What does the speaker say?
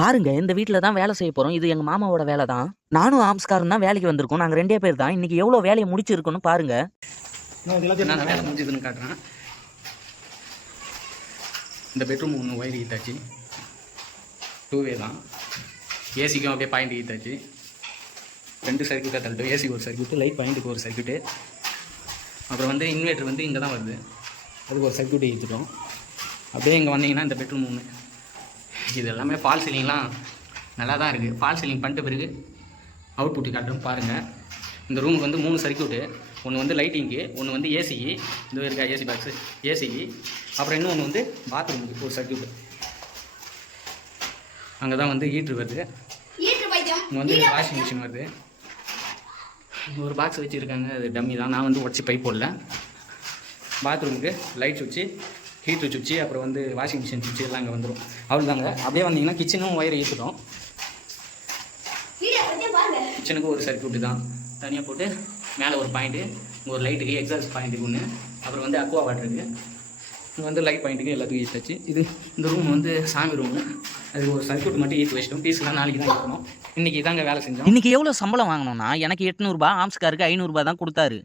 பாருங்க இந்த வீட்டில் தான் வேலை செய்ய போகிறோம் இது எங்கள் மாமாவோட வேலை தான். நானும் ஆம்ஸ்காரும் தான் வேலைக்கு வந்திருக்கோம். நாங்கள் ரெண்டே பேர் தான். இன்னைக்கு எவ்வளோ வேலையை முடிச்சிருக்கோன்னு பாருங்க. நான் வேலை முடிஞ்சதுன்னு காட்டுறேன். இந்த பெட்ரூம் ஒன்று ஒயர் ஈத்தாச்சு டூ வே தான். ஏசிக்கும் அப்படியே பாயிண்ட் ஈத்தாச்சு ரெண்டு சர்க்கியூட்டாக தள்ளிட்டு ஏசி ஒரு சர்க்கியூட்டு லைட் பாயிண்ட்டுக்கு ஒரு சர்க்கியூட்டு அப்புறம் வந்து இன்வெர்ட்டர் வந்து இங்கே தான் வருது. அதுக்கு ஒரு சர்க்கியூட் ஏற்றிட்டோம் அப்படியே இங்கே வந்தீங்கன்னா இந்த பெட்ரூம் ஒன்று இது எல்லாமே ஃபால் சீலிங்லாம் நல்லா தான் இருக்குது ஃபால் சீலிங் பண்ணிட்ட பிறகு அவுட்புட் காட்டுறோம் பாருங்கள் இந்த ரூமுக்கு வந்து மூணு சர்க்கியூட்டு ஒன்று வந்து லைட்டிங்க்கு ஒன்று வந்து ஏசிக்கு இந்த இருக்கா ஏசி பாக்ஸு ஏசிக்கு அப்புறம் இன்னொன்று வந்து பாத்ரூமுக்கு ஒரு சர்க்கியூட்டு அங்கே தான் வந்து ஹீட்ரு வருது. இங்கே வந்து வாஷிங் மிஷின் வருது. ஒரு பாக்ஸ் வச்சுருக்காங்க. அது டம்மி தான். நான் வந்து உடச்சி பைப் போடல. பாத்ரூமுக்கு லைட் சுவிட்சு ஹீட்ரு சுவிட்சு அப்புறம் வந்து வாஷிங் மிஷின் சுவிட்சு எல்லாம் இங்கே வந்துடும் அவ்வளோதாங்க அப்படியே வந்தீங்கன்னா கிச்சனும் ஒயர் பாருங்க. கிச்சனுக்கு ஒரு சர்க்கியூட்டு தான். தனியாக போட்டு மேலே ஒரு பாயிண்ட்டு ஒரு லைட்டுக்கு எக்ஸாஸ்ட் பாயிண்ட்டுக்கு ஒன்று அப்புறம் வந்து அக்வா வாட்டருக்கு இங்கே வந்து லைட் பாயிண்ட்டுக்கு எல்லாத்துக்கும் ஈத்தாச்சு இது இந்த ரூம் வந்து சாமி ரூமு அதுக்கு ஒரு சர்க்கியூட் மட்டும் ஈத்து வச்சிட்டோம். பீஸ்லாம் நாளைக்கு தான் இருக்கணும் இன்றைக்கி தாங்க வேலை செஞ்சோம். இன்னைக்கு எவ்வளோ சம்பளம் வாங்கணும்னா? எனக்கு எட்நூறுபா ஆம்ஸ்காருக்கு ஐநூறுரூபா தான் கொடுத்தாரு.